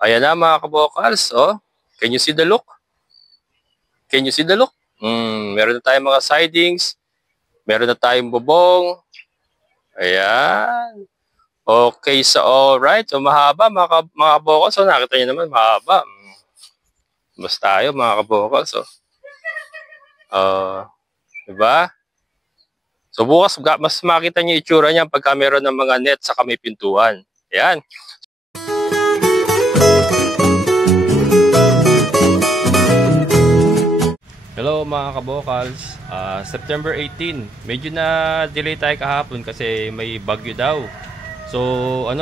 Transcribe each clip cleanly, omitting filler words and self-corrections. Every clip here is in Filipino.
Ayan na mga kabokals, oh. Can you see the look? Can you see the look? Meron na tayong mga sidings. Meron na tayong bubong. Ayan. Okay, so alright. So mahaba mga kabokals. So nakita niyo naman, mahaba. Mas tayo mga kabokals, oh. Diba? So bukas mas makita niyo itsura niya pagka meron ng mga net sa may pintuan. Ayan. Hello mga kabokals, September 18, medyo na delay tayo kahapon kasi may bagyo daw. So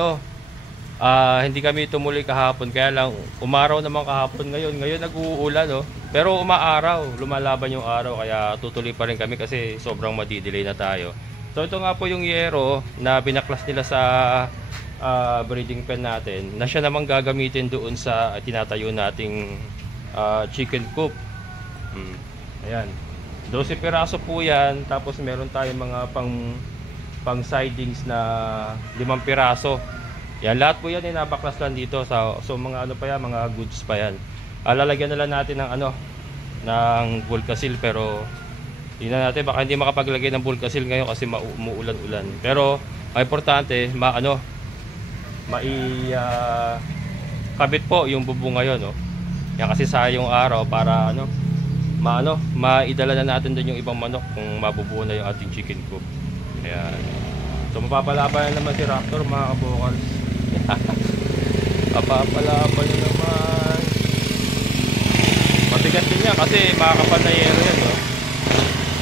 hindi kami tumuloy kahapon, kaya lang umaraw naman kahapon ngayon nag-uulan, no? Pero umaaraw, lumalaban yung araw, kaya tutuloy pa rin kami kasi sobrang madidelay na tayo. So ito nga po yung yero na binaklas nila sa breeding pen natin, na siya namang gagamitin doon sa tinatayo nating chicken coop. Ayan, 12 piraso po yan. Tapos meron tayong mga pang sidings na 5 piraso. Yan, lahat po yan ay nabaklas lang dito. So mga pa yan, mga goods pa yan. Lalagyan na lang natin ng ng Vulcasil, pero tingnan natin, baka hindi makapaglagay ng Vulcasil ngayon kasi umuulan-ulan. Pero ang importante, kabit po yung bubong ngayon, no? Yan, kasi sayang araw para maidala na natin doon yung ibang manok kung mabubuo na yung ating chicken coop. Ayan. So mapapalaban na naman si Raptor mga kabokals. Mapapalaban na naman. Mabigat din niya kasi makakapal na yero yan, no?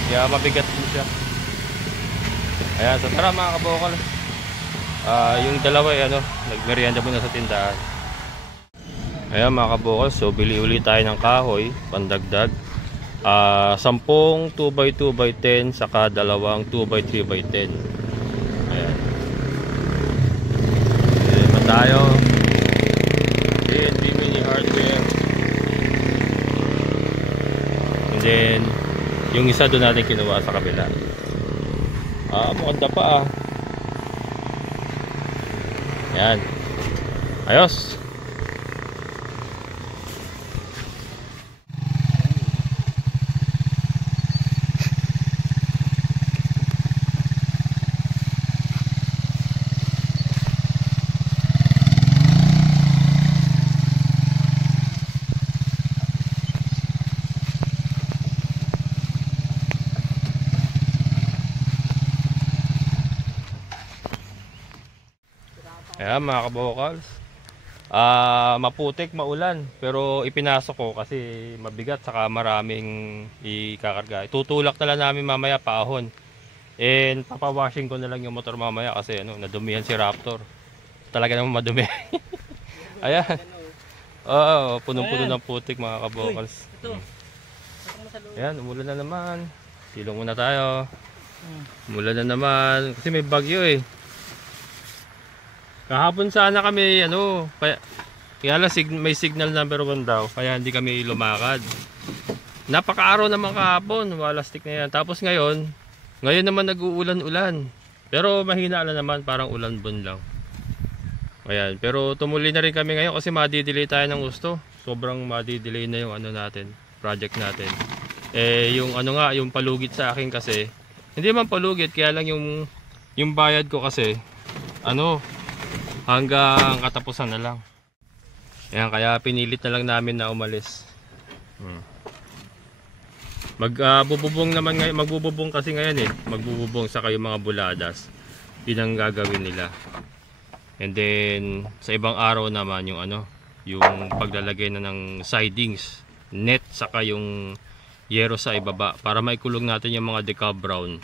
Kaya mabigat din siya. Ayan, so tara mga kabokals. Yung dalawa nagmerienda muna sa tindahan. Ayan mga kabokals, so bili ulit tayo ng kahoy pandagdag. 10 2x2x10 saka dalawang 2x3x10. Ayan. Ayan pa tayo. Mini hardware. And then yung isa doon natin kinuha sa kabila. Maganda pa. Ayan. Ayos. Ayan mga kabokals, maputik, maulan, pero ipinasok ko kasi mabigat saka maraming ikakarga. Tutulak na lang namin mamaya paahon, and papawashing ko na lang yung motor mamaya kasi nadumihan si Raptor. Talaga naman madumi. Ayan. Punong-puno ng putik mga kabokals. Ayan, umulan na naman. Silong muna tayo. Umulan na naman kasi may bagyo eh. Kahapon sana kami kaya lang may signal number 1 daw, kaya hindi kami lumakad. Napaka-araw naman kahapon, walastik na yan. Tapos ngayon naman nag-uulan-ulan. Pero mahina lang naman, parang ulan-bon lang. Ayan, pero tumuloy na rin kami ngayon kasi madidelay tayo ng gusto. Sobrang madidelay na yung natin, project natin. Yung yung palugit sa akin kasi, hindi man palugit, kaya lang yung bayad ko kasi hanggang katapusan na lang. Ayan, kaya pinilit na lang namin na umalis. Magbububong naman ngayon, magbububong kasi ngayon magbububong sa yung mga buladas. Yun ang gagawin nila. And then sa ibang araw naman yung yung paglalagay na ng sidings, net, saka yung yero sa ibaba para maikulong natin yung mga decal brown.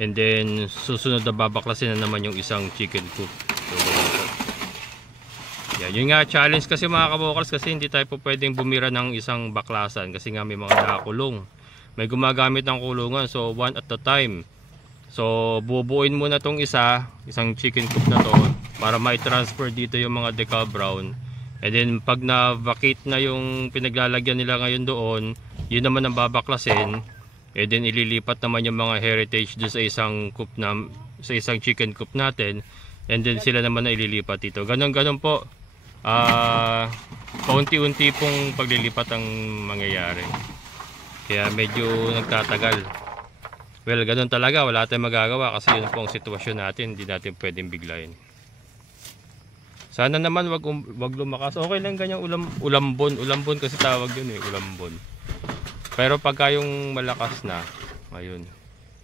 And then susunod na babaklasin na naman yung isang chicken coop. Yan, yun nga challenge kasi mga kabokals, kasi hindi tayo po pwedeng bumira ng isang baklasan kasi nga may mga nakakulong. May gumagamit ng kulungan, so one at a time. So bubuuin muna tong isang chicken coop na to para mai-transfer dito yung mga decal brown. And then pag na-vacate na yung pinaglalagyan nila ngayon doon, yun naman ang babaklasin. And then ililipat naman yung mga heritage doon sa isang chicken coop natin. And then sila naman na ililipat dito. Ganon po. paunti-unti pong paglilipat ang mangyayari. Kaya medyo nagtatagal. Well, ganun talaga, wala tayong magagawa kasi yun po ang sitwasyon natin, hindi natin pwedeng biglayin. Sana naman wag lumakas. Okay lang ganyan ulambon. Ulambon kasi tawag yun eh, ulambon. Pero pagka yung malakas na, ayun.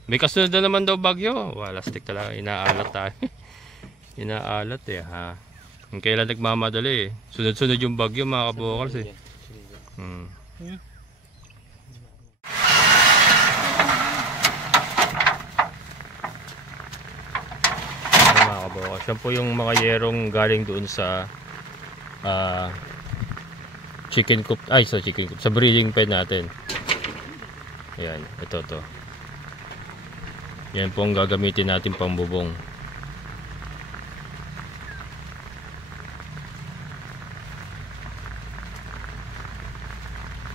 May kasunod na naman daw bagyo. Wala, stick talaga, inaalat tayo. Inaalat eh ha. Yung kailan nagmamadali eh. Sunod-sunod yung bagyo mga kabukals eh. Mga kabukals. Yan po yung mga yerong galing doon sa chicken coop. Ay, sa chicken coop. Sa breeding pen natin. Ayan, ito to. Yan po ang gagamitin natin pang bubong.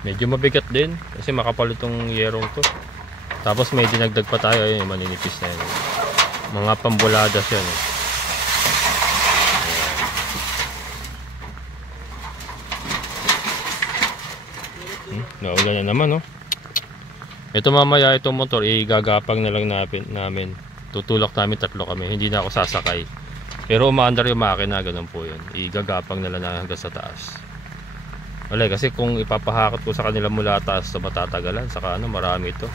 Medyo mabigat din kasi makapal itong yerong to. Tapos may dinagdag pa tayo, ayun, maninipis na yan. Mga pambuladas yan eh. Naulan na naman, oh. Ito mamaya itong motor igagapang na lang namin. Tutulak namin, 3 kami. Hindi na ako sasakay. Pero umaandar yung makina, ganun po 'yun. Igagapang na lang hanggang sa taas. Wala kasi kung ipapahakot ko sa kanila mula taas, so matatagalan, saka marami ito.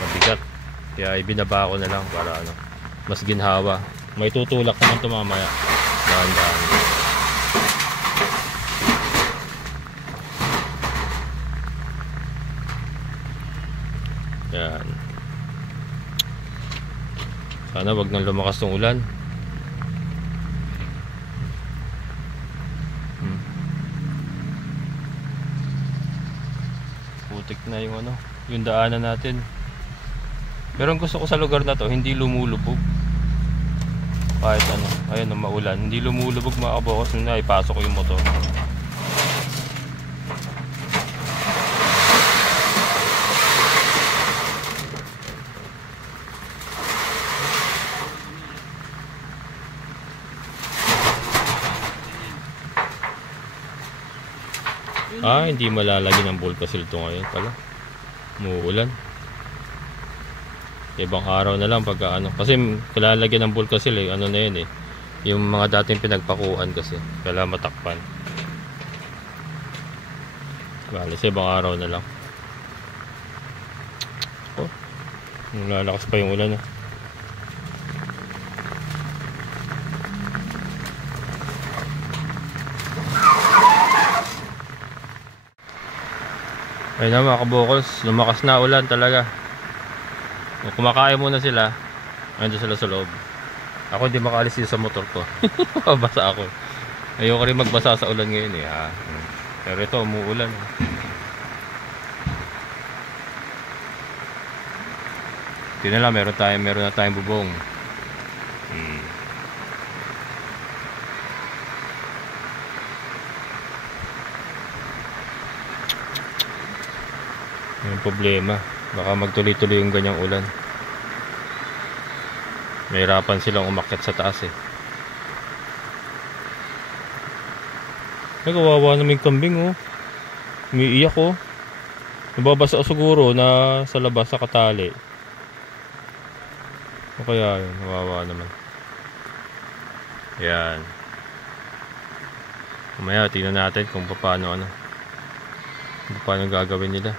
Mabigat. Kaya ibinaba ko na lang para mas ginhawa. May tutulak naman ito mamaya. Dahan-dahan. Yan. Sana wag nang lumakas ng ulan. Putik na yung daanan natin. Pero ang gusto ko sa lugar na to, hindi lumulubog. Kahit ayun maulan, hindi lumulubog mga kabukals. Na ipasok ko yung motor. Hindi malalagyan ng bulkasil ito ngayon pala. Umuulan. Ibang araw na lang pagka kasi lalagyan ng bulkasil eh, na yun eh. Yung mga dating pinagpakuhan kasi kailangan matakpan. Bale, sa ibang araw na lang. Lalakas pa yung ulan eh. Ayun na mga kabukals, lumakas na ulan talaga. Kumakain muna sila. Ayun sila sa loob. Ako hindi makaalis dito sa motor ko. Mabasa ako. Ayoko rin magbasa sa ulan ngayon eh ha. Pero ito umuulan. Tingnan lang, meron na tayong bubong. Yung problema, baka magtuloy-tuloy yung ganyang ulan. Mahirapan silang umakyat sa taas eh. Kawawa naman yung kambing oh. Umiiyak oh. Nababasa siguro na sa labas sa katali. O kaya yun, kawawa naman. Yan. Mamaya tingnan natin kung paano gagawin nila.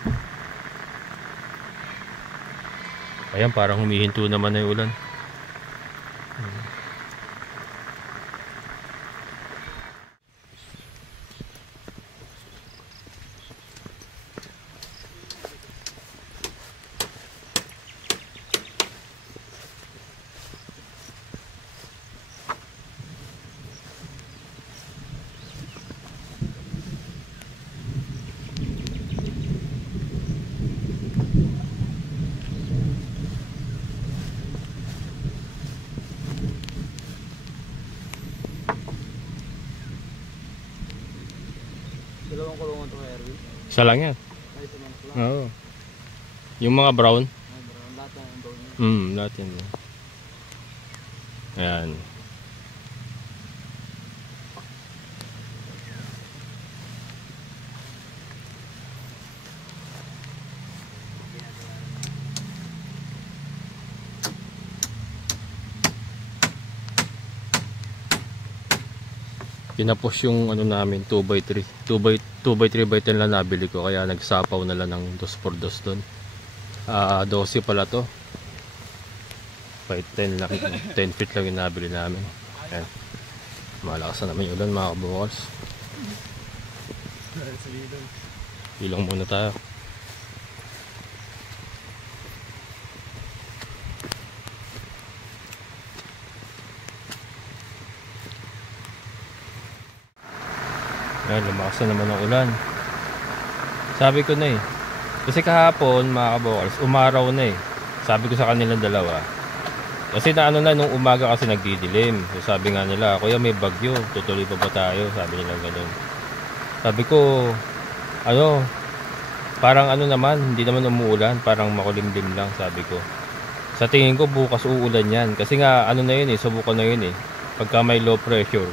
Ayan, parang humihinto naman na yung ulan. Dalawang kulungan to, Erwin. Isa lang yan. Ay, isa lang. Oo. Yung mga brown. Ay, brown. Lahat na yung brown. Lahat yan. Ayan. Tinapos yung ano namin 2x3 2x3x10 lang nabili ko, kaya nagsapaw na lang ng 2x2 doon. 12 pala to by 10 lang, 10 feet lang yung nabili namin. Ayan. Malakas na naman yung ulan mga kabukals. Ilong muna tayo. Ayan, lumakas na naman ang ulan. Sabi ko na eh, kasi kahapon mga kabukals, umaraw na eh. Sabi ko sa kanilang dalawa, kasi na ano na nung umaga kasi nagdidilim. So sabi nga nila, kuya may bagyo, tutuloy pa ba tayo? Sabi nila gano'n. Sabi ko, ano, parang ano naman, hindi naman umuulan, parang makulimlim lang, sabi ko. Sa tingin ko bukas uulan yan. Kasi nga ano na yun eh, subukan na yun eh. Pagka may low pressure,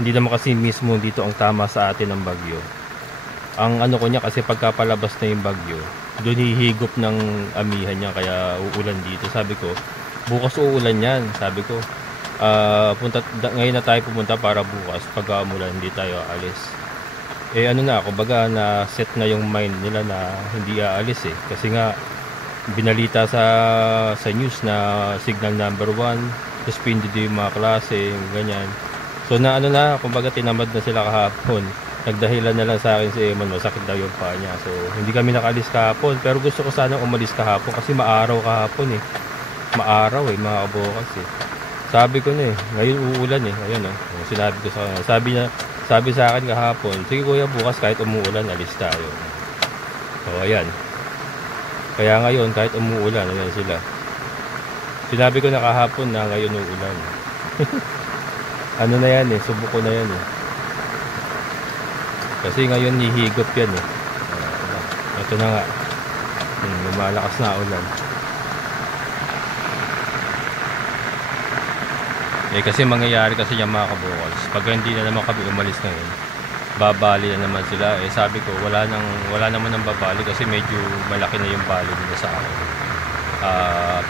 hindi naman kasi mismo dito ang tama sa atin ng bagyo. Ang ano ko niya kasi pagka palabas na yung bagyo, doon hihigop ng amihan niya, kaya uulan dito. Sabi ko, bukas uulan yan. Sabi ko, ngayon na tayo pumunta para bukas pagka umulan hindi tayo aalis. Eh ano na, kumbaga na set na yung mind nila na hindi aalis eh. Kasi nga binalita sa news na signal number 1, suspended yung mga klase, ganyan. So na ano na, kumbaga tinamad na sila kahapon. Nagdahilan na lang sa akin si Eman, masakit daw yung paa niya. So hindi kami nakaalis kahapon, pero gusto ko sanang umalis kahapon kasi maaraw kahapon eh. Maaraw eh, mga kabukas eh. Sabi ko na eh, ngayon uulan eh. Ayun oh, sinabi ko sa kanya. Sabi sa akin kahapon, sige kuya bukas kahit umuulan, alis tayo. So ayan. Kaya ngayon kahit umuulan, ayan sila. Sinabi ko na kahapon na ngayon uulan. Ano na yan eh, subuko na yan eh. Kasi ngayon hihigop yan eh. Ito na nga. Lumalakas na ulan. Eh kasi mangyayari kasi yung mga kabukals, pag hindi na naman kami umalis ngayon, babali na naman sila. Eh sabi ko wala naman ng babali kasi medyo malaki na yung bali nila sa akin.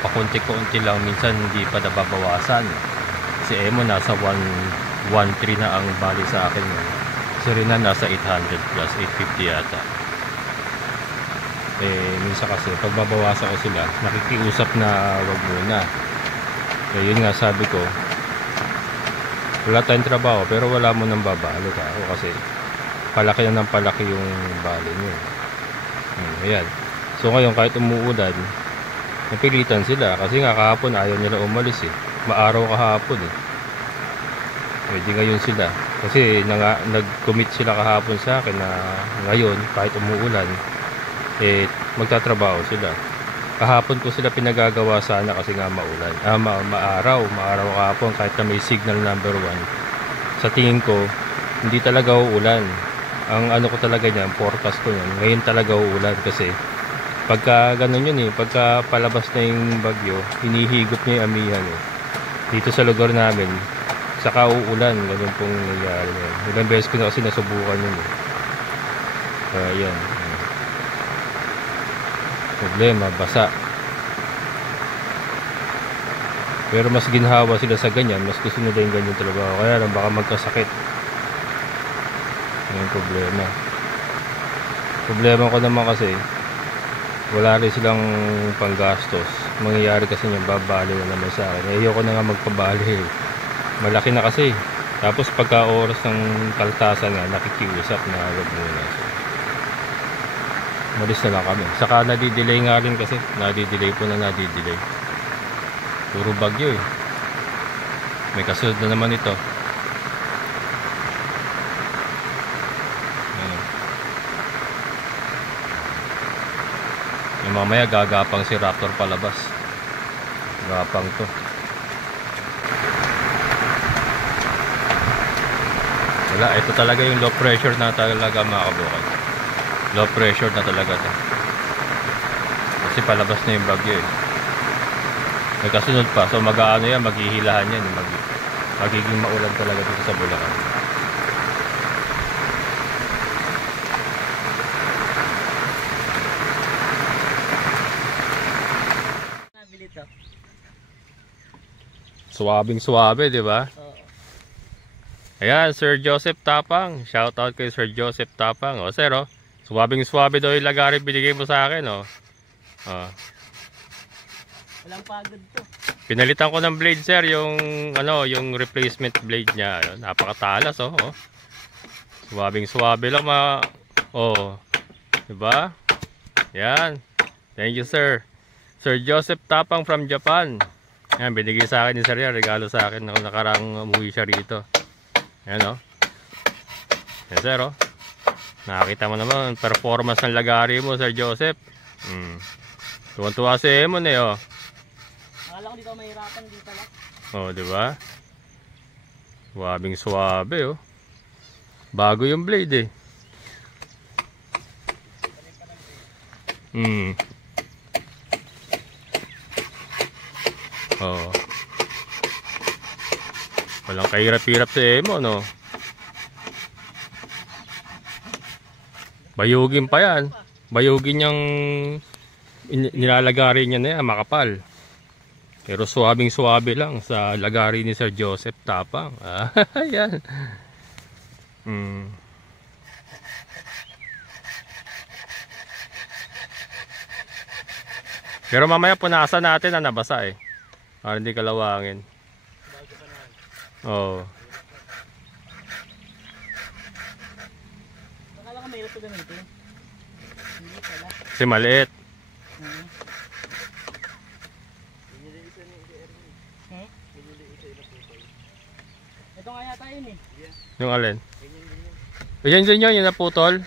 Pakunti-kunti lang, minsan hindi pa nababawasan. Si Emo nasa 113 na ang bali sa akin ngayon. Si Rina nasa 800 plus 850 yata. Eh minsan kasi pag babawasan ko sila, nakikiusap na wag muna. Eh yun nga sabi ko, wala tayong trabaho pero wala mo nang babalo ka kasi palaki na ng palaki yung bali nyo. Ayan. So ngayon kahit umuulan, napilitan sila kasi nga kahapon ayaw nila umalis eh. Maaraw kahapon eh. Pwede ngayon sila kasi nag-commit sila kahapon sa akin na ngayon kahit umuulan eh magtatrabaho sila. Kahapon ko sila pinagagawa sana kasi nga maulan. Maaraw kahapon kahit na may signal number 1. Sa tingin ko hindi talaga uulan. Ang ano ko talaga niyan, forecast ko niyan, ngayon talaga uulan kasi pagka ganun yun eh, pagka palabas na yung bagyo, hinihigop niya yung amihan eh. Dito sa lugar namin saka uulan, ganun pong nangyari yan. Ilang beses ko na kasi nasubukan yun eh. Ayan. Problema, basa. Pero mas ginhawa sila sa ganyan, mas gusto nila yung ganyan trabaho. Kaya lang baka magkasakit. Yan yung problema. Problema ko naman kasi wala rin silang panggastos. Mangyayari kasi yung babali na naman sa akin. Ayoko na nga magpabali. Malaki na kasi. Tapos pagka oras ng kaltasan nga, nakikiusap na wag muna. Malis na lang kami. Saka nadidelay nga rin kasi. Nadidelay po na nadidelay. Puro bagyo eh. May kasunod na naman ito. Yung mamaya gagapang si Raptor palabas. Gapang to. Wala, ito talaga yung low pressure na talaga mga kabukal. Low pressure na talaga to. Kasi palabas na yung bagyo eh. May kasunod pa. So mag-aano yan, maghihilahan yan. Magiging maulan talaga dito sa Bulacan. Nabili to. Suwabing suwabe, di ba? Oo. Ayan, Sir Joseph Tapang. Shout out kay Sir Joseph Tapang. O, sir, oh. Suwabing-suwabe daw yung lagari binigay mo sa akin, oh. Oh. Walang pagod to. Pinalitan ko ng blade, sir, yung ano, yung replacement blade niya. Ayun, napakatalas, oh. Oh. Suwabing-suwabe lang, oh. Diba? Yan. Thank you, sir. Sir Joseph Tapang from Japan. Yan, binigay sa akin ni sir yan. Regalo sa akin na nakarang umuwi siya rito. Yan, oh. Yan, sir, oh. Nakakita mo naman, performance ng lagari mo, Sir Joseph. Tuwan-tuwa si Emon, eh, oh. Akala ko dito ako mahirapan dito lang. Oh, diba? Suwabing suwabe, oh. Bago yung blade, eh. Oh. Walang kahirap-hirap si Emon, no? Bayugin pa yan. Bayugin niyang nilalagari niya na yan, makapal. Pero suwabing-suwabe lang sa lagari ni Sir Joseph Tapang. Ayan. Pero mamaya punasan natin na nabasa, eh. Para hindi kalawangin. Oo. Akala ko mahirap ito gamitin. Hindi pala. Kasi maliit. Ito nga yata yun, eh. Yung alin? Ayan din yun, yung naputol.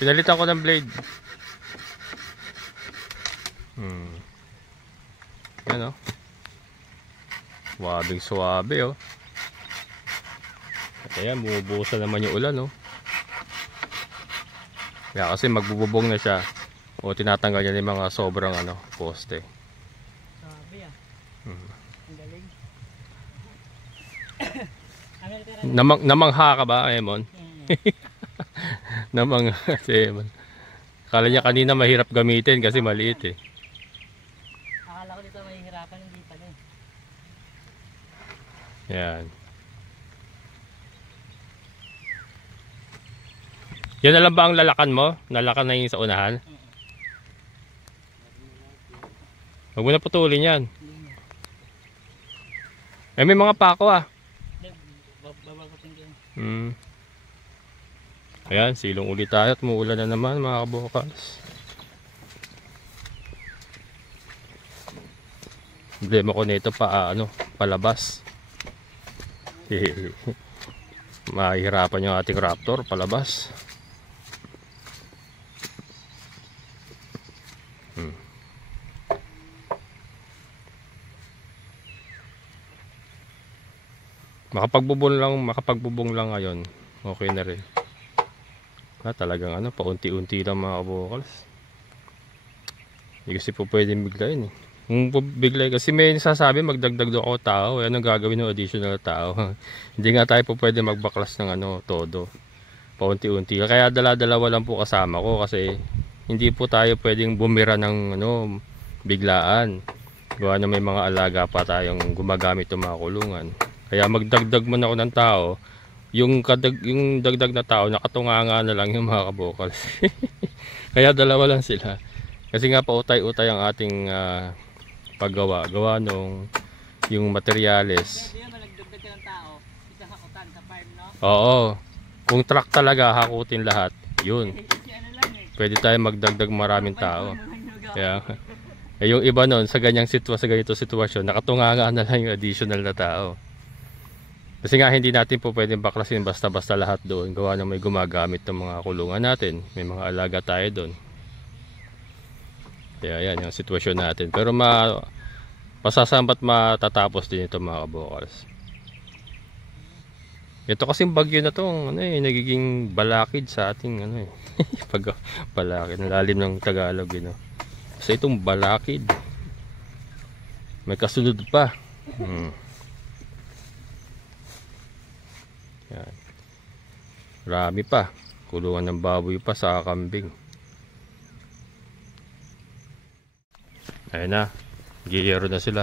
Pinalitan ko ng blade. Yan, oh. Suwabing suwabe, oh. Ayan, bumubuhusan naman yung ulan, oh. Kaya kasi magbububong na siya. O tinatanggal niya yung mga sobrang ano, poste. Sabi, ah. Ang galing. Namangha ka ba, Emon? Namangha si Emon. Akala niya kanina mahirap gamitin kasi maliit, eh. Akala ko dito mahihirapan, hindi pala, eh. Yan. Yan na lang ba ang lalakan mo? Lalakan na yung sa unahan? Huwag mo na putulin yan. Eh, may mga pako, ah. Babagutin ko. Ayan, silong ulit tayo at muulan na naman, mga kabukals. Problema ko nito pa, palabas. Mahihirapan yung ating Raptor palabas. Makapagbubong lang ngayon. Okay na rin. Talagang paunti-unti lang, mga kabukals. Hindi kasi po pwedeng biglayin, eh. Kung biglay kasi may nasasabi magdagdag daw ako tao, anong gagawin ng additional tao? Hindi nga tayo po pwede magbaklas ng todo. Paunti-unti. Kaya dala-dalawa lang po kasama ko kasi hindi po tayo pwedeng bumira ng biglaan. Gawa na may mga alaga pa tayong gumagamit ng mga kulungan. Kaya magdagdag man ako ng tao, yung dagdag na tao nakatunganga na lang yung mga kabukals. Kaya dalawa lang sila. Kasi nga pautay-utay ang ating gawa nung yung materyales. Hindi naman nagdagdag ka ng tao, isang hakutan sa farm, no? Oo. Kung truck talaga hakutin lahat, yun. Pwede tayo magdagdag maraming tao. Kaya yung iba nun sa ganito sitwasyon, nakatunganga na lang yung additional na tao. Kasi nga hindi natin po pwedeng baklasin basta-basta lahat doon. Gawa na may gumagamit ng mga kulungan natin. May mga alaga tayo doon. Kaya yan yung sitwasyon natin. Pero masasambat matatapos din ito, mga kabukals. Ito kasing bagyo na to, nagiging balakid sa ating pag balakid, lalim ng Tagalog, Kasi itong balakid. May kasunod pa. Yan. Marami pa. Kulungan ng baboy pa sa kambing. Ayun na. Giyero na sila.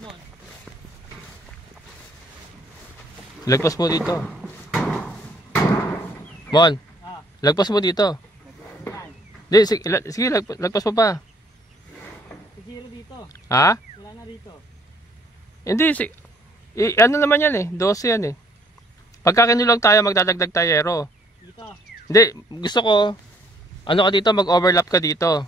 mo. Lagpas mo dito. Mon, Ah, lagpas mo dito. yan. Di, sige, lagpas mo pa. Zero dito. Ha? Wala na dito. Hindi, ano naman yan eh, 12 yan eh. Pagka kinulang tayo, magdadagdag tayero. Dito. Hindi, gusto ko, ano ka dito, mag-overlap ka dito.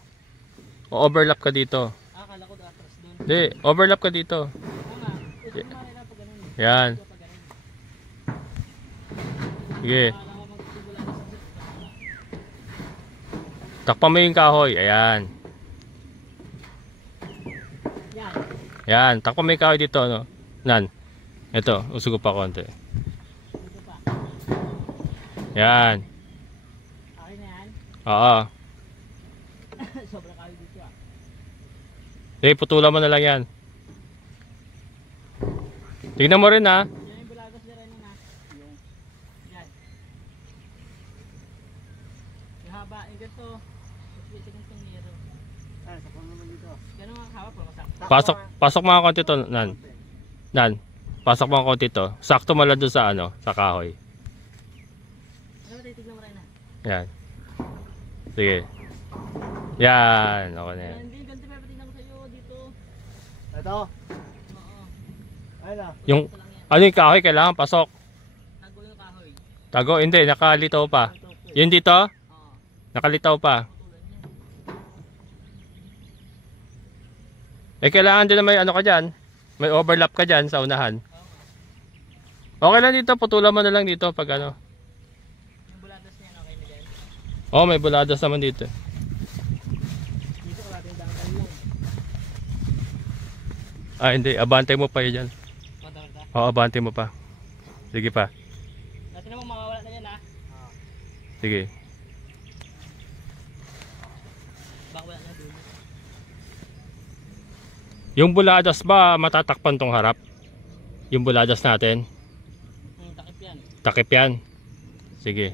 O overlap ka dito. Ah, kala ko atras doon. Hindi, overlap ka dito. Oo nga. Ito na rin pag ganun. Yan. Pag ganun. Sige. Kala ko magsimula na sa Takpan mo yung kahoy. Ayan. yan. Ayan. Takpan mo yung kahoy dito. No? Nan. Ito. Usugo pa konti. Dito pa. Ayan. Okay na yan. Oo. Sobrang kayo dito ah. Sige, putulan mo na lang yan. Tignan mo rin ha. Yan yung bulagos na rin na. Yung. Yan. Yung haba. Yung ganito. Ito itong nero. Ah, sa pang naman dito. Ganun ang haba po. Masakto. Pasok mga konti to, Nan. Nan. Pasok mga konti to. Sakto mo lang doon sa ano, sa kahoy. Ano ba titignan mo rin na? Yan. Sige. Yan. Okay na yan. Hindi, ganito pa patignan ko sa'yo dito. Ito. Oo. Ayun na. Yung, Ito lang yan. ano yung kahoy, kailangan pasok. Tagulo yung kahoy. Tago, hindi, nakalitaw pa. Ito po. Yun dito, Oo. nakalitaw pa. Tutulan yan. Eh, kailangan din na may ano ka dyan. May overlap ka dyan sa unahan. Oo nga. Okay lang dito, putulan mo na lang dito pag ano. Yung buladas niyan okay na dyan. Oh, may buladas naman dito. Dito ka natin dangkal lang. Ah, hindi, abante mo pa yun dyan. Mata-mata. Oo, abante mo pa. Sige pa. Dati naman mawawala na yan ha. Sige. Baka wala na dulo. Yung buladas ba matatakpan tong harap? Yung buladas natin? Takip yan. Takip yan. Sige.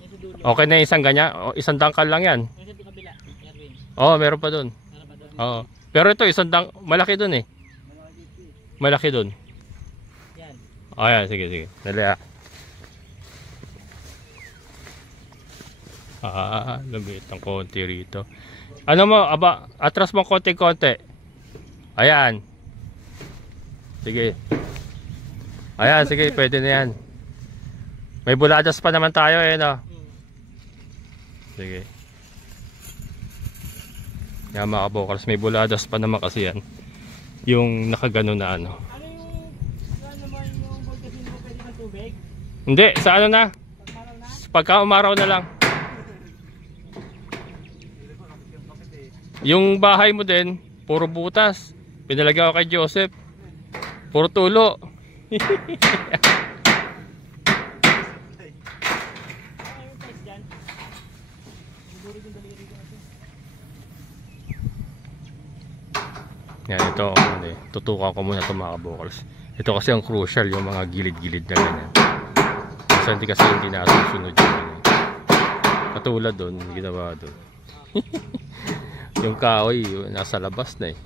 Yung sa dulo. Okay na isang ganyan? O, isang dangkal lang yan. Yung sa kabila. Erwin. Oo, meron pa dun. Para ba doon? Oo. Pero ito, malaki dun eh. Malaki dun. Yan. Ayan, sige, sige. Dali ah. Lumit ng konti rito. Ano mo, aba, atras mo konti-konti. Ayan. Sige. Ayan, sige, pwede na yan. May buladas pa naman tayo eh, no? Sige. Yan mga kabokals, may buladas pa naman kasi yan. Yung nakagano na ano. Ano yung naman yung voltage mo pwede ng tubig? Hindi, sa ano na? Pagmaraw na? Pagka umaraw na lang. Yung bahay mo din, puro butas. Pinalagay ko kay Joseph. Puro tulo. Ano yung size dyan? Siguro yung daliri ko natin. Yan, ito. Tutukan ko muna itong mga kabokals. Ito kasi ang crucial, yung mga gilid-gilid na ganyan. Kasi hindi kasi hindi nasusunod yung ano. Katulad doon, ginawa doon. Yung kahoy, yun, nasa labas na eh.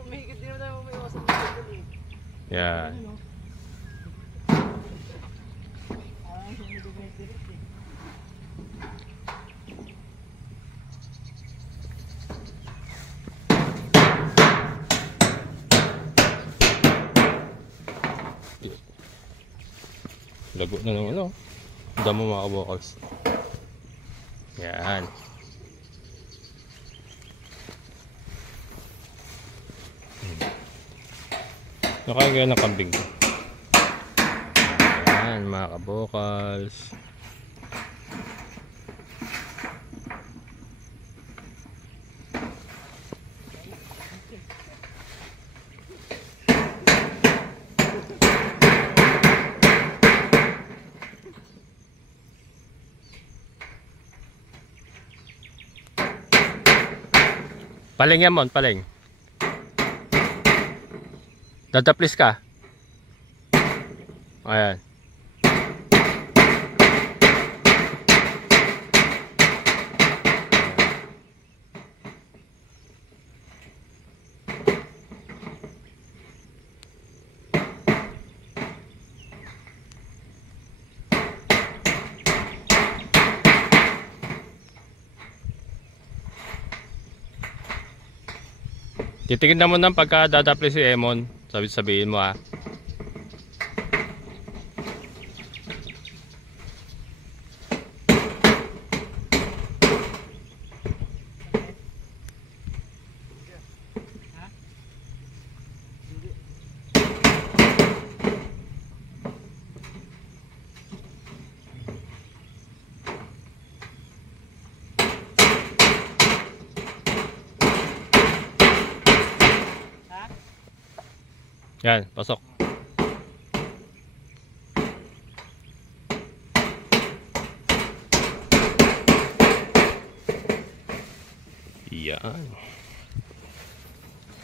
Umihigit din naman may iwasan mo dito eh. Yan. Parang siya nag-direct eh. Lago na naman, no? Damo mga kabokals. Yan. Nakakaya ng kambing. Yan mga kabokals. Paling yan, Mon, paling. Dadaplis ka. Ayan. Titignan mo nang pagka dadapli si Emon. Sabihin mo ha. Yan, pasok. Yan.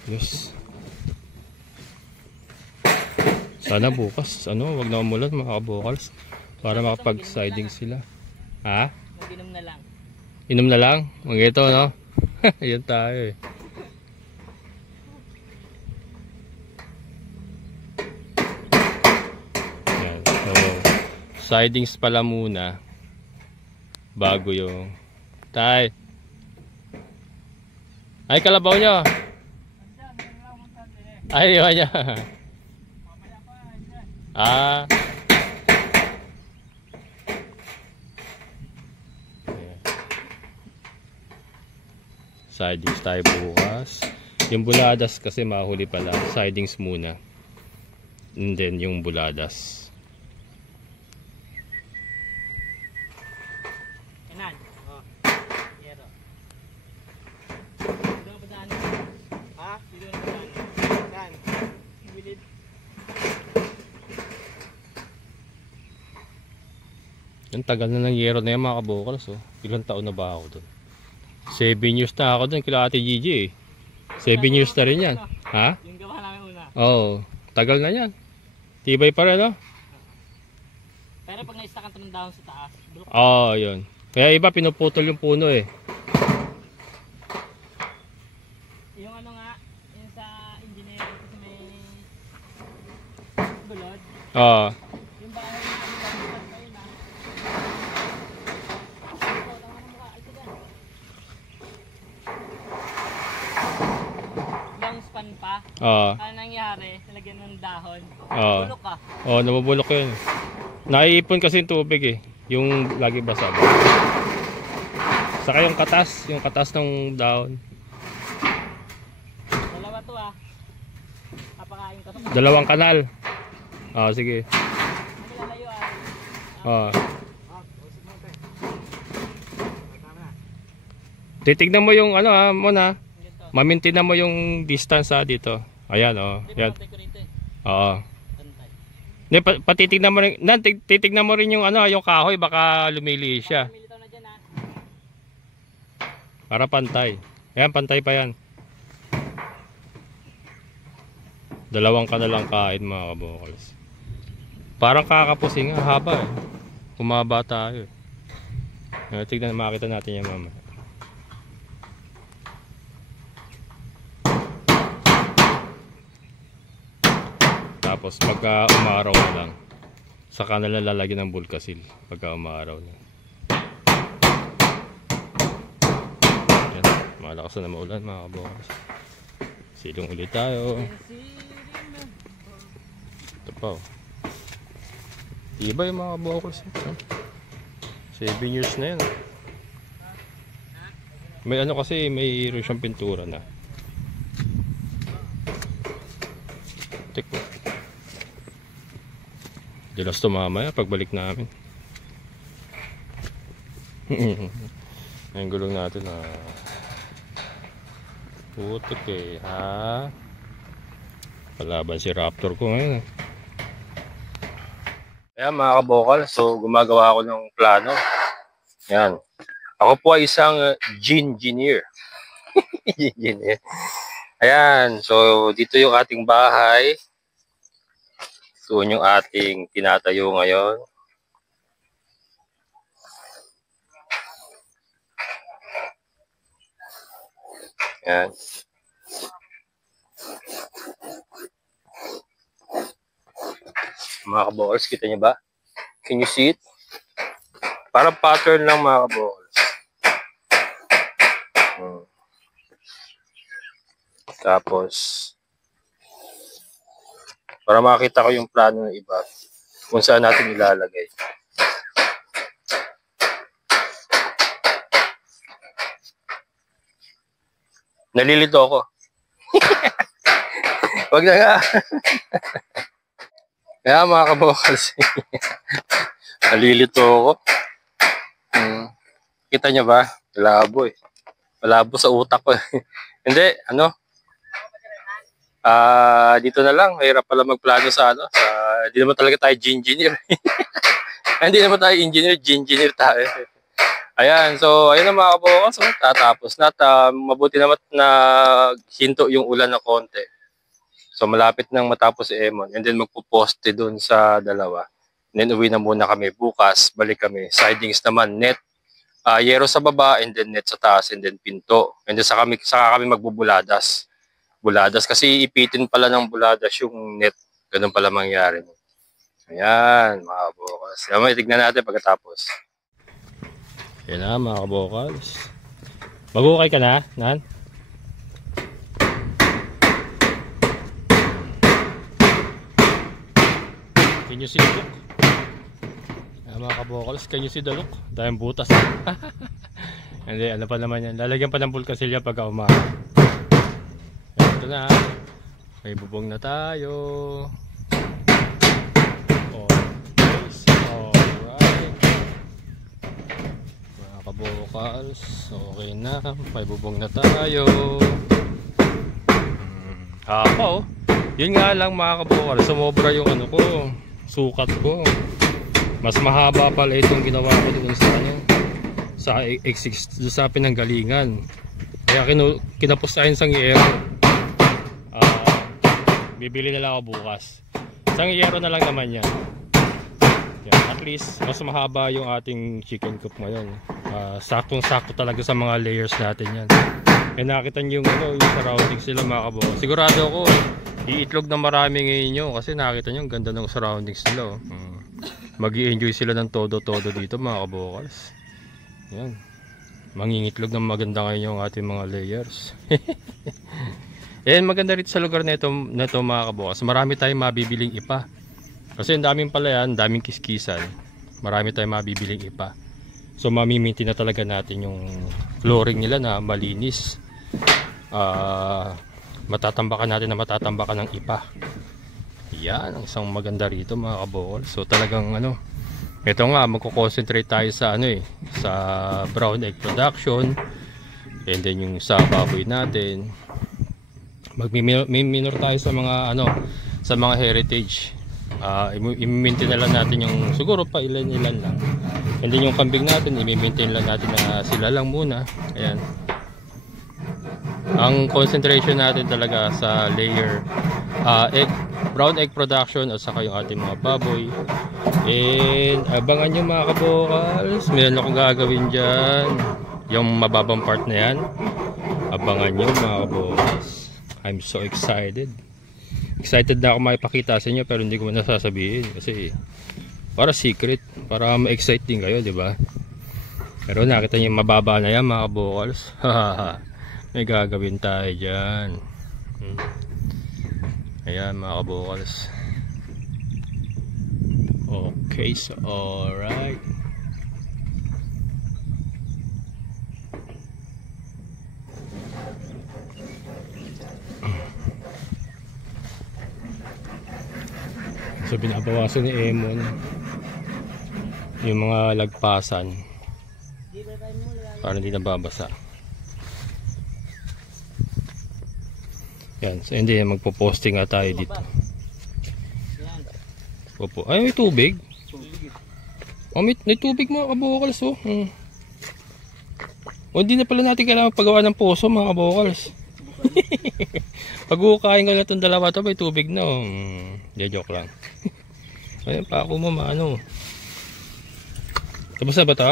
Yes. Sana bukas, wag na umulan mga kabokals. Para makapag-siding sila. Ha? Mag-inom na lang. Inom na lang? Mag-ito, no? Yan tayo eh. Sidings pala muna bago yung tay. Ay, kalabaw nyo. Ay, yun niya. Ah. Sidings tayo bukas. Yung buladas kasi mahuli pala. Sidings muna. And then yung buladas. Yung tagal na ng yero na yan mga kabokals. Oh. Ilang taon na ba ako doon? 7 years na ako doon kila Ate Gigi eh. 7 years na rin yan. Ha? Yung gawa namin una. Oo. Tagal na yan. Tibay pa rin, no? Pero pag na-stack ng dahon sa taas, Oo, yun. Kaya iba pinuputol yung puno eh. Yung ano nga, yung sa engineer kasi may bulod. Oo. Yung bahay na span pa. Oo. Ano nangyari? Nalagyan ng dahon. Oo. Bulok ka. Oo, nabubulok yun. Naiipon kasi yung tubig eh. Yung lagi basa. Saka yung katas ng dahon. Dalawa to ah. Papakain ko to. Dalawang kanal. Oo, sige. Malalayo ah. Oo. Titignan mo yung muna. Mamintinan mo yung distance dito. Ayan, yan. Oo. Patitignan mo rin, titignan mo rin yung yung kahoy, baka lumiliis siya. Para pantay. Ayan, pantay pa yan. Dalawang ka na lang kain mga kabokals. Parang kakapusing haba eh. Kumaba tayo. Tignan, makita natin yan mamaya. Tapos pagka umaraw na lang, saka nalalagyan ng bulkasil pagka umaraw na. Yan, malakas na maulan mga kabokals. Silong ulit tayo. Ito pa Iba yung mga kabokals. 7 years na yan. May kasi may siyang pintura na. Tikpo. Dilas to mamaya pagbalik namin. Ang gulong natin putik eh ha. Palaban si Raptor ko ngayon. Ayan mga kabokal, so gumagawa ako ng plano. Ayan. Ako po ay isang engineer. Ayan, so dito yung ating bahay. Doon yung ating tinatayo ngayon. Yan. Mga kabokals, kita nyo ba? Can you see it? Parang pattern lang mga kabokals. Tapos, para makita ko yung plano ng iba, kung saan natin ilalagay. Nalilito ako. Wag na nga. Kaya mga kabokals, nalilito ako. Kita nyo ba? Malabo eh. Malabo sa utak ko. Hindi, ano? Dito na lang. Mahirap pala magplano sa ano. Hindi naman talaga tayo engineer. Hindi naman tayo engineer, engineer tayo. Ayan, so ayun na mga kabokals. So, tatapos na. Mabuti naman na hinto yung ulan na konti. So malapit nang matapos si Emon. And then magpuposte dun sa dalawa. And then uwi na muna kami. Bukas, balik kami. Sidings naman, net. Yero sa baba, and then net sa taas, and then pinto. And then saka kami magbubuladas. Buladas kasi ipitin pala ng buladas yung net. Ganun pala mangyari. Ayan, mga kabokals. May tignan natin pagkatapos. Ayan na, mga kabokals. Mag-ukay ka na, Nan? Can you see the look? Ayan, mga kabokals, can you see the look? Dahil butas. Hindi, ano pa naman yan. Lalagyan pa ng pulkasilya pagka umaga. Ito na. May bubong na tayo. Alright. Mga kabokals, okay na. May bubong na tayo. Oh. Yun nga lang mga kabokals, sumobra yung ano ko, sukat ko. Mas mahaba pala itong ginawa ko doon sa ano, sa X6 doon sa pinanggalingan. Kaya kinapos tayo sa ngiyero. Bibili na lang ako bukas. Sa ngiyero na lang naman yan. At least mas mahaba yung ating chicken coop ngayon. Saktong-sakto talaga sa mga layers natin yan. Kaya nakita nyo yung, yung surroundings sila mga kabokals. Sigurado ako iitlog na marami ngayon nyo kasi nakita nyo ang ganda ng surroundings nila. Mag-i-enjoy sila ng todo-todo dito mga kabokals. Yan. Mangingitlog ng maganda ngayon yung ating mga layers. Yan, maganda rito sa lugar na ito mga kabokals. Marami tayong mabibiling ipa. Kasi ang daming palayan, daming kiskisan. Marami tayong mabibiling ipa. So mamiminti na talaga natin yung flooring nila na malinis. Matatambakan natin na matatambakan ng ipa. Yan, ang isang maganda rito mga kabokals. So talagang ano, ito nga magko-concentrate tayo sa ano sa brown egg production. And then yung sa baboy natin. Mag-minor tayo sa mga ano, sa mga heritage. I-maintain na lang natin yung siguro pa ilan-ilan lang. And then yung kambing natin, i-maintain lang natin na sila lang muna. Ayan. Ang concentration natin talaga sa layer brown egg production at saka yung ating mga baboy. And abangan nyo mga kabokals, meron akong gagawin dyan. Yung mababang part na yan, abangan nyo mga kabokals. I'm so excited. Excited na ako maipakita sa inyo pero hindi ko man nasasabihin kasi para secret, para ma-excite din kayo, di ba? Pero nakita niyo mababa na yan mga kabokals. May gagawin tayo dyan. Ayan mga kabokals. Okay, so alright. So binabawasan ni Emon yung mga lagpasan para hindi nababasa. Yan, so hindi magpo-posting nga tayo dito. Opo. Ay, may tubig. Oh, may tubig mga kabokals. Oh. Hindi na pala natin kailangan pagawa ng poso mga kabokals. Pag-ukain ka na itong dalawa to, may tubig na. Joke lang. Ayun, pako mo maano. Tapos na ba ito?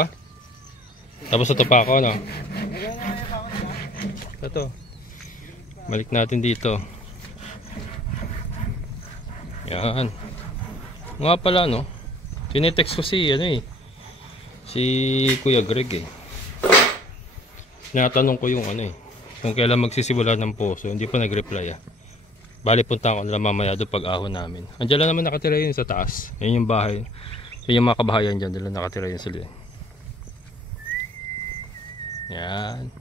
Tapos na ito pako, no? Ito. Balik natin dito. Yan. Nga pala, no? Tinetext ko si, ano eh. Si Kuya Greg eh. Natanong ko yung ano eh. Kung kailan magsisimula ng poso. Hindi pa nag-reply ah. Bali punta ko nila mamaya doon pag-ahon namin. Andiyan lang naman nakatira yun sa taas. Yun yung bahay. Yun yung mga kabahayan dyan. Dila nakatira yun sila. Yan.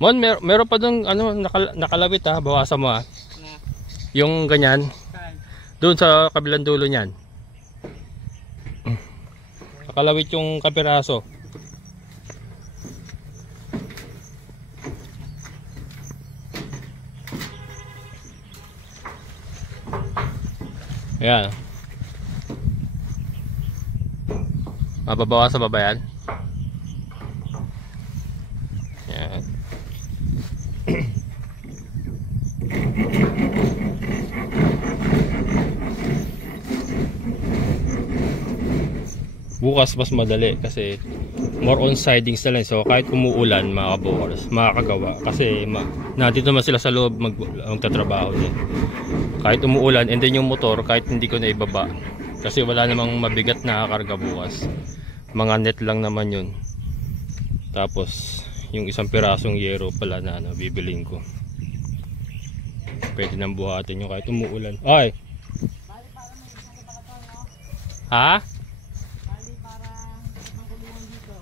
Mon, meron pa doon ano, nakalawit ha. Bawasan mo ha. Yung ganyan. Doon sa kabilang dulo niyan. Nakalawit yung kapiraso. Ayan. Mababawa sa baba yan. Ayan. Bukas mas madali kasi more on sidings na lang. So kahit umuulan mga kabukals, makakagawa. Kasi nandito naman sila sa loob magtatrabaho din. Kahit umuulan, and then yung motor kahit hindi ko na ibaba kasi wala namang mabigat na karga bukas, mga net lang naman yun. Tapos yung isang pirasong yero pala na ano, bibilin ko, pwede nang buhatin yung kahit umuulan. Ay! Ha? Bali para makulungan dito.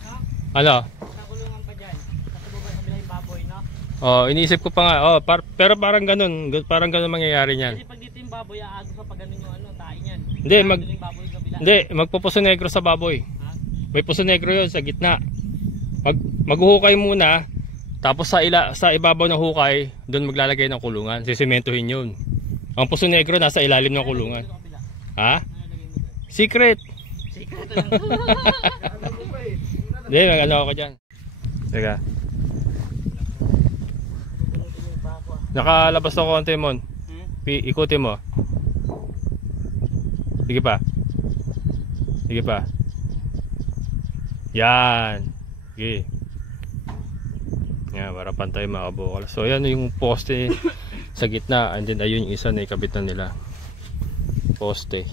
No? Ano? Makulungan pa dyan. Kasi baba sa bila yung baboy, no? Oh, iniisip ko pa nga. Oh, pero parang ganun mangyayari niyan. Kasi pag dito yung baboy, aagos pa pag ganun yung ano, tayo niyan. Hindi, hindi, magpupuso negro sa baboy. Ha? May puso negro 'yon sa gitna. Maghuhukay muna, tapos sa ibabaw ng hukay, doon maglalagay ng kulungan. Sisimentohin 'yun. Ang puso negro nasa ilalim ng kulungan. Ha? Secret. Secret lang. Hindi, mag-ano ako diyan. Teka. Nakalabas na konti mon. Ikutin mo. Sige pa. Sige pa. Yan. Sige. Yan, para pantay mga kabukal. So yan yung poste sa gitna. And then ayun yung isa na ikabit na nila. Poste.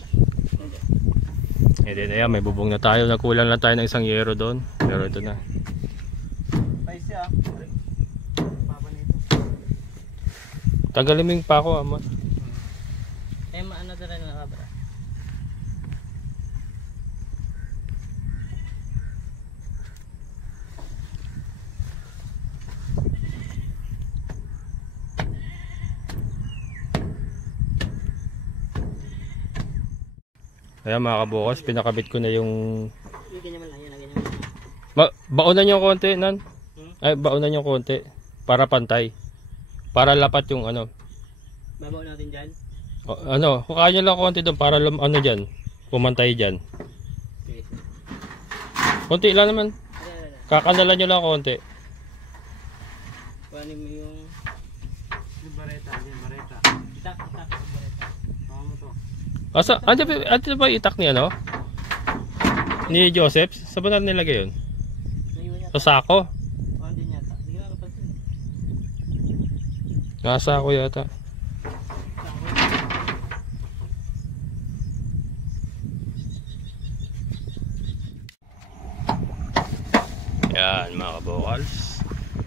And then ayan, may bubong na tayo. Nagkulang lang tayo ng isang yero doon. Pero ito na. Paisi ah. Tagalin mo yung pako, Amon. Ano na rin nakabra? Ayan mga kabukas, pinakabit ko na yung... Ganyan man lang, yan, ganyan man. Baunan yung konti, Nan. Ay, baunan yung konti. Para pantay. Para lapat yung ano. Babaw natin dyan. O, ano, kukain nyo lang konti doon para ano dyan. Pumantay dyan. Okay. Konti lang naman. Kakanalan nyo lang konti. Kuhanin mo yung... Yung bareta. Itak, bareta. Tama mo to. Asa, ando ba itak ni ano? Ni Joseph? Saan ba natin nilagay yun? Sa sako? Kuhanin yata. Sige na napansin. Nasa ako yata. Yan mga kabukals.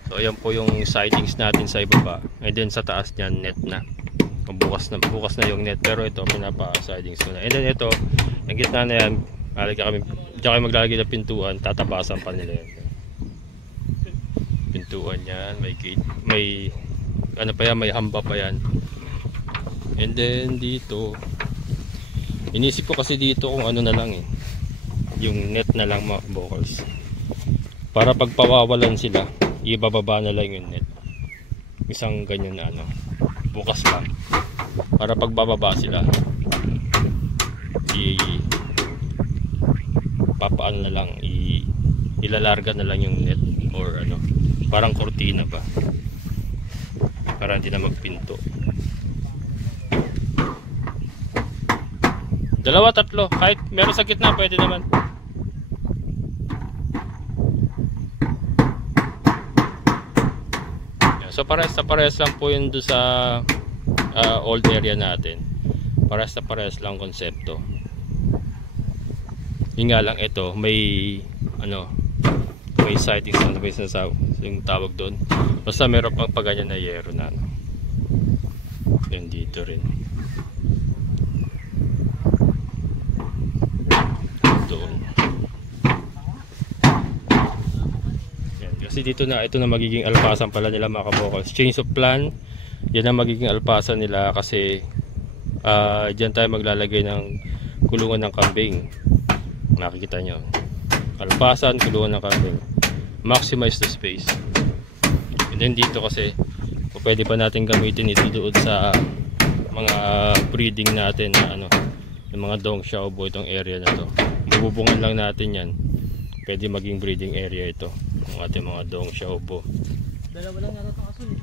So ayan po yung sidings natin sa ibaba. And then sa taas niyan net na. Bukas na yung net. Pero ito pinapa-sidings ko na. And then ito, ang gitna na yan, diyan kami maglalagay ng pintuan. Tatabasan pa nila yan. Pintuan yan, may gate, may ano pa yan, may hamba pa yan. And then dito, inisip ko kasi dito kung ano na lang eh, yung net na lang mga vocals, para pag pawawalan sila, ibababa na lang yung net, isang ganyan na ano, bukas lang, para pag bababa sila, papaano na lang, ilalarga na lang yung net or ano, parang kortina ba, para hindi na magpinto. Dalawa, tatlo. Kahit meron sa gitna, pwede naman. So parehas lang po yun doon sa old area natin. Parehas lang konsepto. Yun nga lang ito, may may sidings na may yung tawag doon. Basta meron pang paganyan na yero na Yan dito rin. Doon. Kasi dito na, ito na magiging alpasan pala nila mga kabokals. Change of plan, yan ang magiging alpasan nila kasi dyan tayo maglalagay ng kulungan ng kambing. Nakikita nyo, alpasan, kulungan ng kambing. Maximize the space. And then dito kasi pwede pa natin gamitin ito doon sa mga breeding natin na yung mga dong xiaobo, itong area na to. Bububungan lang natin yan. Pwede maging breeding area ito ng ating mga dong xiaobo. Dalawa lang yata itong asul eh.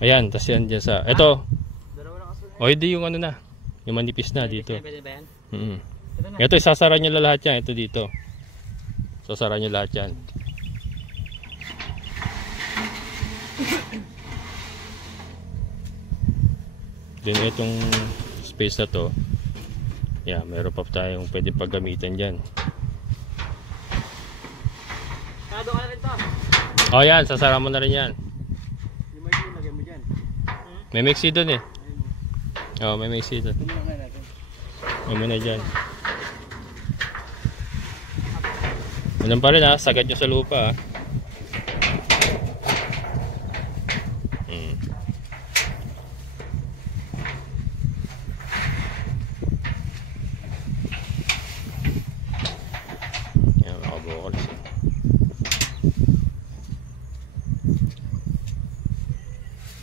Ayan, tas yan dyan sa ito. Dalawa lang asul. O hindi yung na, yung manipis na dito. Pwede ba yan? Ito isasara nyo lahat yan. Ito dito, sasara nyo lahat yan. Then itong space na to, meron pa tayong pwede paggamitan dyan. Kado ka na rin to. O yan, sasara mo na rin yan. Yung mic yung lagay mo dyan. May mixi doon eh. O, may mixi doon. Ito muna natin. May muna dyan. Ganun pa rin ha, sagad nyo sa lupa ha. Yan, makabukals.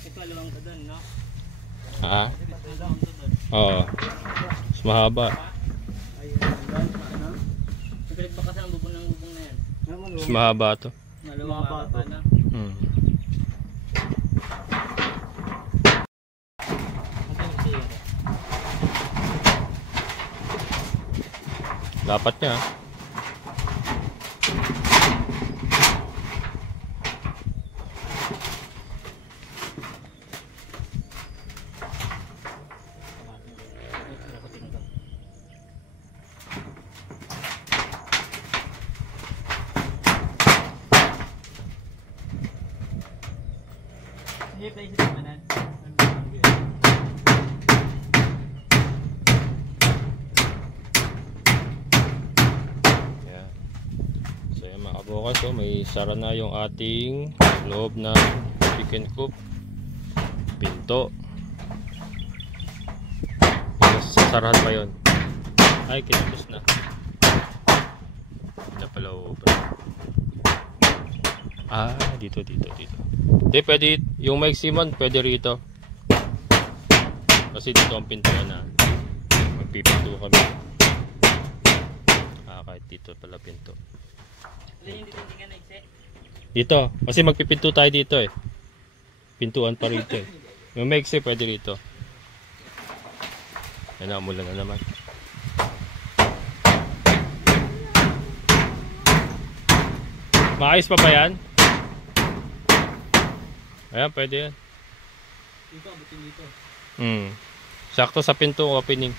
Ito alawang to doon, no? Ha? Alawang to doon. Oo. Mas mahaba. Yung pinagbakasan ang bubong na yan. Mas mahaba to. Malawang mahaba na. Dapat niya. Hindi place ito manan. So yan mga kabukas, may sara na yung ating loob ng chicken coop. Pinto. Sasarahan pa yun. Ay, kinapos na. Hindi na pala open. Ah, dito. Hindi, pwede, yung Mike Simon, pwede rito. Kasi dito ang pintuan na. Magpipinto kami. Kahit dito pala pinto. Dito, kasi magpipinto tayo dito eh. Pintuan pa rito eh. Yung Mike pwede rito. Yan na, umulan na naman. Maayos pa ba yan? Ayan, pwede yan. Dito, abutin dito. Sakto sa pinto opening.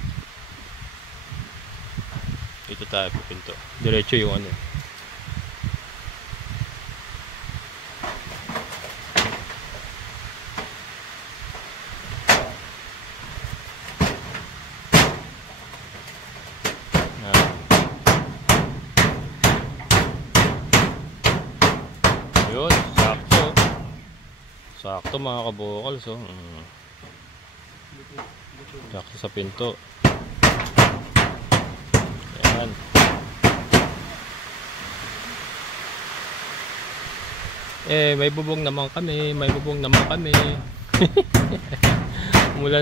Dito tayo pinto. Diretso yung ano. Yun, sakto. Sakto mga kabukals, oh. Sakto sa pinto. Ayan. May bubong naman kami. Mula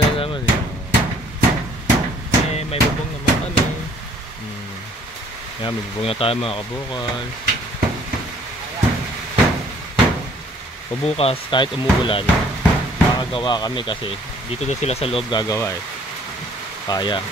na naman eh. May bubong naman kami. Ayan, may bubong na tayo mga kabukals. Bukas kahit umuulan, makagawa kami kasi dito na sila sa loob gagawa eh. Kaya.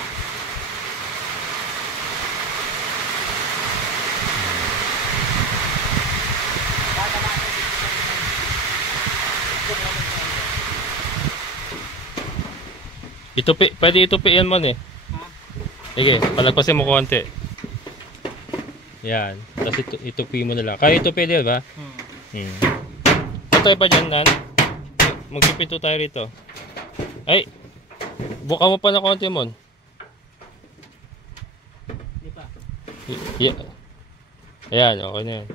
Itupi, pwede itupiin mo eh. Ha? Sige, palagpasin mo konti. Yan. Tapos itupi mo na lang. Kaya itupi din ba? Ito iba dyan, Nan. Magpipinto tayo rito. Ay! Buka mo pa na konti mo. Di ba? Yeah. Ayan, okay na yan.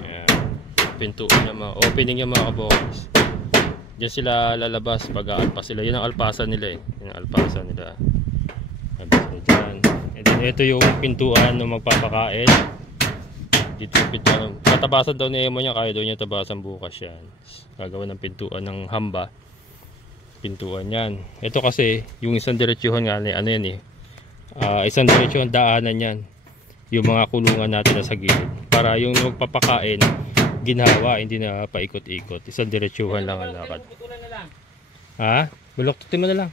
Ayan. Pintuan niya mga, opening niya mga kabokas. Diyan sila lalabas pag aalpas sila. Yun ang alpasan nila eh. Yun ang alpasan nila. Alpasan dyan. And then ito yung pintuan ng magpapakain. Dito yung pintuan. Katabasan daw ni Emo niya. Kaya daw niya tabasan bukas yan. Gagawa ng pintuan ng hamba. Pintuan yan. Ito kasi yung isang diretsuhan nga ano yan eh. Isang diretsuhan daanan yan. Yung mga kulungan natin na sa gilid. Para yung magpapakain ginawa, hindi na paikot-ikot. Isang diretsuhan lang ang lakad. Putulan na lang. Ha? Buloktutin mo na lang.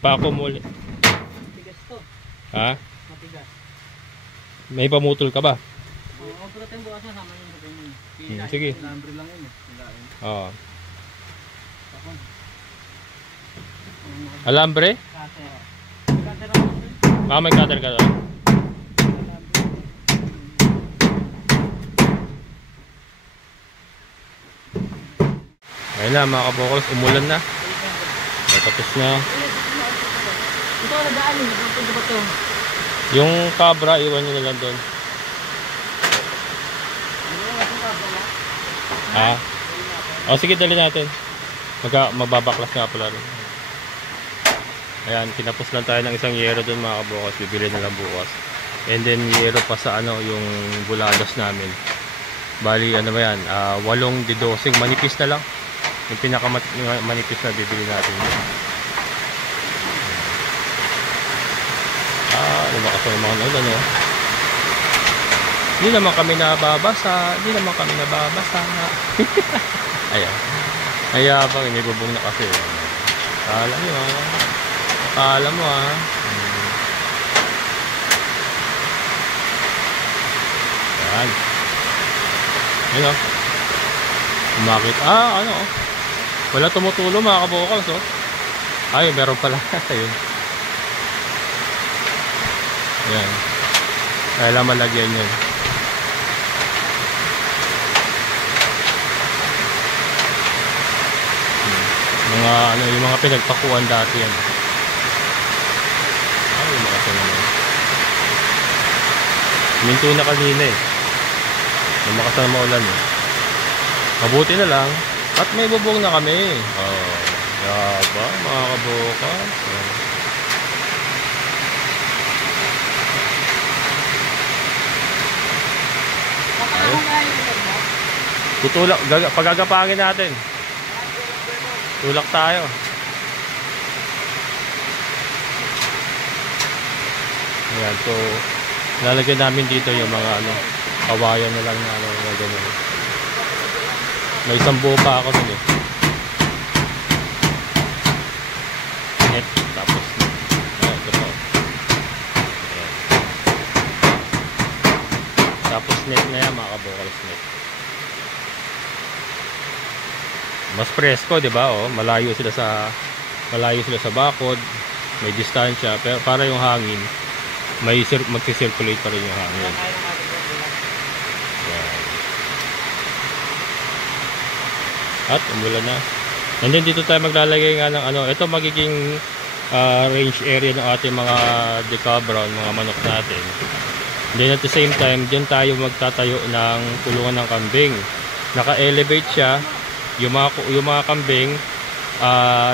Pako mo ulit. Matigas to. Ha? Matigas. May pamutol ka ba? Oo, pulutin bukas na sama yung sabihin mo. Sige. Lambre lang yun eh. Hilain. Oo. Tapon. Alambre? Cutter. Cutter ako. May cutter ka doon. Ayun na mga kabokals, umulan na. Tapos na. Ito na daan eh. Nagpunta ba ito? Yung cabra, iwan nyo na lang doon. Ha? O sige, dali natin. Mababaklas nga pala rin. Ayan, kinapos lang tayo ng isang yero doon mga kabokals. Bibili na lang bukas. And then yero pa sa ano, yung bulados namin. Bali, ano ba yan? 8 de 12. Manipis na lang. Yung pinakamanipis na bibili natin. Lumakas na mga ulan eh. Hindi naman kami nababasa. Hindi naman kami nababasa. Ayan. Kaya bang inibubong na kasi. Kala nyo ah. Kala mo ah. Ayan. Ayan o. Umakit. Ano o. Wala tumutulo mga kabokals o. Ay, meron pala. Ayun. Ayan. Kailangan malagyan yun. Mga ano, yung mga pinagpakuan dati yan. Ay, umakas na naman. Minto na kanina eh. Lumakas na maulan eh. Mabuti na lang. At may bubong na kami. Yaba, mga kabukas. Tutulak, pagagapangin natin. Tulak tayo. Ayan, so lalagyan namin dito yung mga ano, kawayan na lang na ano, ganyan. May isang buo pa ako nun eh. Net, tapos ayan, ito po. Ayan. Tapos net na yan, mga kabokals net. Mas presko, 'di ba? Oh, malayo sila sa bakod, may distansya, pero para yung hangin, may magsi-circulate pa rin yung hangin. Yan. At umulan na. And then dito tayo maglalagay nga ng ano, ito magiging range area ng ating mga decabron, mga manok natin. And then at the same time, diyan tayo magtatayo ng kulungan ng kambing. Naka-elevate siya. Yung mga kambing,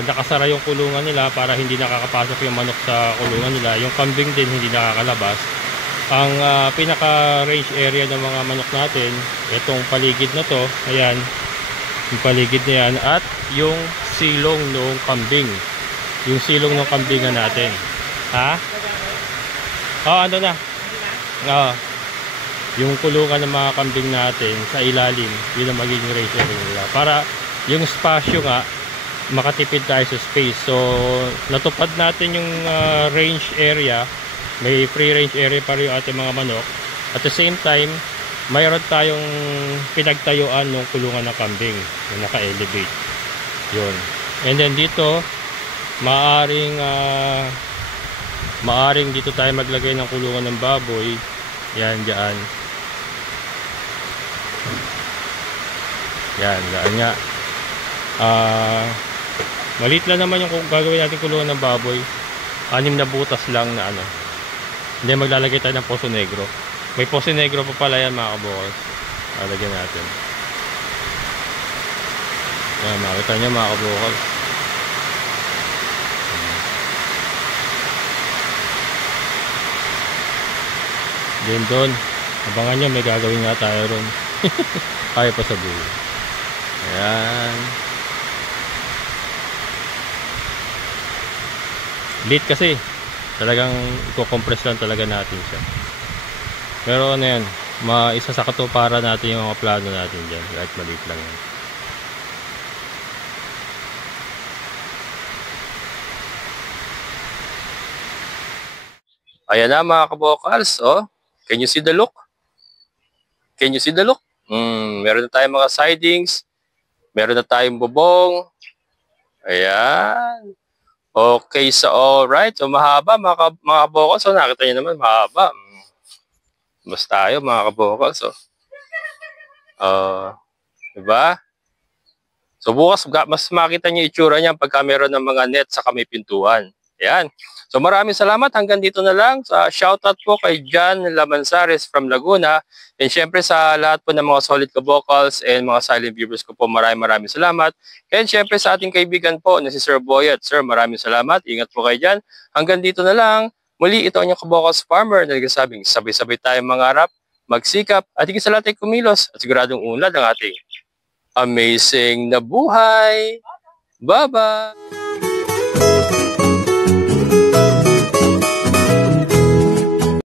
nakasara yung kulungan nila para hindi nakakapasok yung manok sa kulungan nila. Yung kambing din hindi nakakalabas. Ang pinaka range area ng mga manok natin, itong paligid na to, ayan, yung paligid na yan, at yung silong ng kambing, yung silong ng kambingan natin. Ha? Ano na? Yung kulungan ng mga kambing natin sa ilalim, yun ang magiging range area nila. Para yung spasyo nga, makatipid tayo sa space. So, natupad natin yung range area. May free range area pa rin yung ating mga manok. At the same time, mayroon tayong pinagtayuan ng kulungan ng kambing na naka-elevate. Yun. And then dito, maaring dito tayo maglagay ng kulungan ng baboy. Yan, dyan. Yan, dyan nga. Maliit lang naman yung gagawin natin kulungan ng baboy. 6 na butas lang na ano. Hindi, maglalagay tayo ng poso negro. May poso negro pa pala yan mga kabukals. Lalagyan natin. Yan, makita nyo mga kabukals. Then doon, abangan nyo, may gagawin nga tayo ron. Kaya pa sa buhay. Ayan. Lit kasi. Talagang i-compress lang talaga natin siya. Pero ano yan, isa sa katuparan natin yung mga plano natin dyan. Kahit maliit lang yan. Ayan na mga kabokals, oh. Can you see the look? Can you see the look? Meron na tayong mga sidings. Meron na tayong bubong. Ayan. Okay, so alright. So mahaba mga kabokals. So nakita nyo naman, mahaba. Mas tayo mga kabokals. So. Diba? So bukas mas makita nyo itsura niya pagka meron ng mga net sa may pintuan. Ayan. So maraming salamat. Hanggang dito na lang. Shoutout po kay John Lamanzares from Laguna. And syempre sa lahat po ng mga solid kabokals and mga silent viewers ko po, maraming salamat. And syempre sa ating kaibigan po na si Sir Boyet. Sir, maraming salamat. Ingat po kayo dyan. Hanggang dito na lang. Muli, ito ang inyong kabokals farmer na nagsasabing sabay-sabay tayong mangarap, magsikap, at higit sa lahat ay kumilos at siguradong unlad ang ating amazing na buhay. Bye-bye!